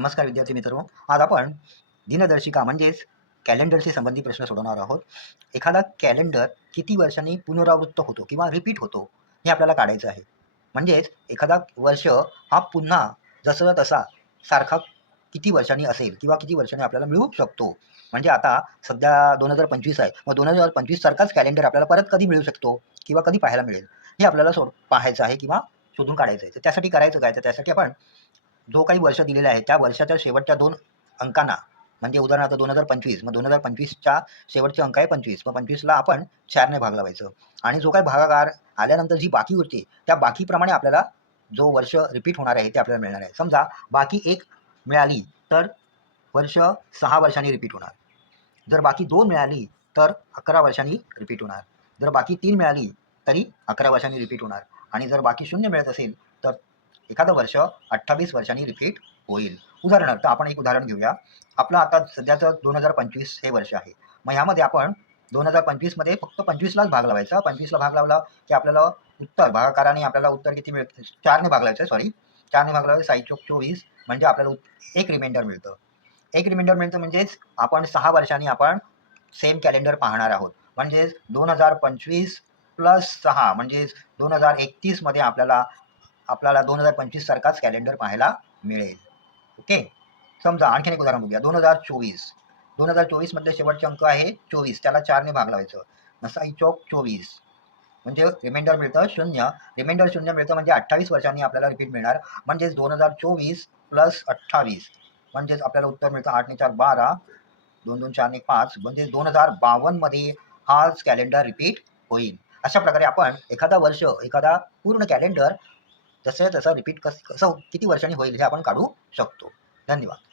नमस्कार विद्यार्थी मित्रांनो. आज आपण दिनदर्शिका म्हणजेच कॅलेंडरशी संबंधित प्रश्न सोडवणार आहोत. एखादा कॅलेंडर किती वर्षांनी पुनरावृत्त होतो किंवा रिपीट होतो हे आपल्याला काढायचं आहे. म्हणजेच एखादा वर्ष हा पुन्हा जसं तसा सारखा किती वर्षांनी असेल किंवा किती वर्षांनी आपल्याला मिळू शकतो. म्हणजे आता सध्या दोन हजार पंचवीस आहे. मग दोन हजार पंचवीस सारखाच कॅलेंडर आपल्याला परत कधी मिळू शकतो किंवा कधी पाहायला मिळेल हे आपल्याला सोड पाहायचं आहे किंवा शोधून काढायचं आहे. तर त्यासाठी करायचं काय? तर त्यासाठी आपण जो काही वर्ष दिलेलं आहे त्या वर्षाच्या शेवटच्या दोन अंकांना म्हणजे उदाहरणार्थ दोन हजार पंचवीस मग दोन हजार पंचवीसच्या शेवटचे अंक आहे पंचवीस मग पंचवीसला आपण चारने भाग लावायचं. आणि जो काही भागाकार आल्यानंतर जी बाकी उरते त्या बाकीप्रमाणे आपल्याला जो वर्ष रिपीट होणार आहे ते आपल्याला मिळणार आहे. समजा बाकी एक मिळाली तर वर्ष सहा वर्षांनी रिपीट होणार. जर बाकी दोन मिळाली तर अकरा वर्षांनी रिपीट होणार. जर बाकी तीन मिळाली तरी अकरा वर्षांनी रिपीट होणार. आणि जर बाकी शून्य मिळत असेल तर एखादं वर्ष अठ्ठावीस वर्षांनी रिपीट होईल. उदाहरणार्थ आपण एक उदाहरण घेऊया. आपलं आता सध्याचं दोन हजार पंचवीस हे वर्ष आहे. मग यामध्ये आपण दोन हजार पंचवीसमध्ये फक्त पंचवीसलाच भाग लावायचा. पंचवीसला भाग लावला की आपल्याला उत्तर भागाकाराने आपल्याला उत्तर किती मिळतं चारने भाग लावायचं सॉरी चारने भाग लावायचं साई चौक चोवीस म्हणजे आपल्याला एक रिमाइंडर मिळतं. एक रिमाइंडर मिळतं म्हणजेच आपण सहा वर्षांनी आपण सेम कॅलेंडर पाहणार आहोत. म्हणजेच दोन हजार पंचवीस प्लस सहा म्हणजेच दोन हजार एकतीसमध्ये आपल्याला आपल्याला दोन हजार पंचवीस सारखाच कॅलेंडर पाहायला मिळेल. ओके समजा आणखीन एक उदाहरण बघूया. दोन हजार चोवीस. दोन हजार चोवीसमध्ये शेवटचे अंक आहे चोवीस. त्याला चारने भाग लावायचं. नसाई चौक चोवीस. म्हणजे रिमाइंडर मिळतं शून्य. रिमाइंडर शून्य मिळतं म्हणजे अठ्ठावीस वर्षांनी आपल्याला रिपीट मिळणार. म्हणजेच दोन हजार चोवीस प्लस अठ्ठावीस. म्हणजेच आपल्याला उत्तर मिळतं आठने चार बारा. दोन दोन चारने पाच. म्हणजे दोन हजार बावन्नमध्ये हाच कॅलेंडर रिपीट होईल. अशा प्रकारे आपण एखादा वर्ष एखादा पूर्ण कॅलेंडर जसं तसं रिपीट कस कसं किती वर्षांनी होईल हे आपण काढू शकतो. धन्यवाद.